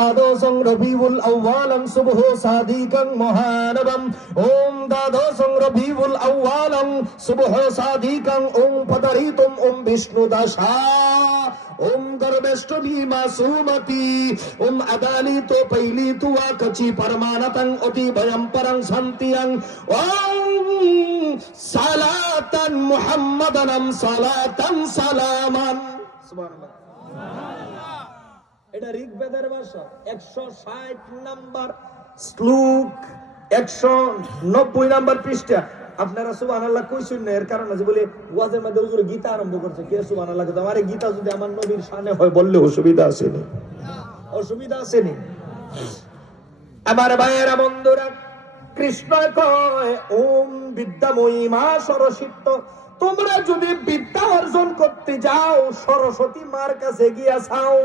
দ্বাদশং রবিউল আউয়ালং শুভঃ সাদিকাং মহানবম ওম দ্বাদশং রবিউল আউয়ালং শুভঃ সাদিকাং ওম পদরিতুম ওম বিষ্ণু দাশা ओम गर्भेष्टमी मासूमती ओम अदाली तो पहिली तुआ कची परमानतं अति भयं परं शांतियं ओम सलातन मुहम्मदनम सलातन सलामन सुबहानाल्लाह এটা ঋগ্বেদের ভাষা 160 নাম্বার শ্লোক 190 নাম্বার পৃষ্ঠা আপনারা সুবহানাল্লাহ কইছেন না এর কারণ আছে বলে ওয়াজের মধ্যে হুজুর গীতা আরম্ভ করছে কে সুবহানাল্লাহ তো আমারে গীতা যদি আমার নবীর শানে হয় বললে অসুবিধা আছে নি অসুবিধা আছে নি আমার ভাইয়েরা বন্ধুরা কৃষ্ণ কয় ওম বিদ্যাময়ী মা সরস্বতী তোমরা যদি বিদ্যা অর্জন করতে যাও সরস্বতী মার কাছে গিয়া চাও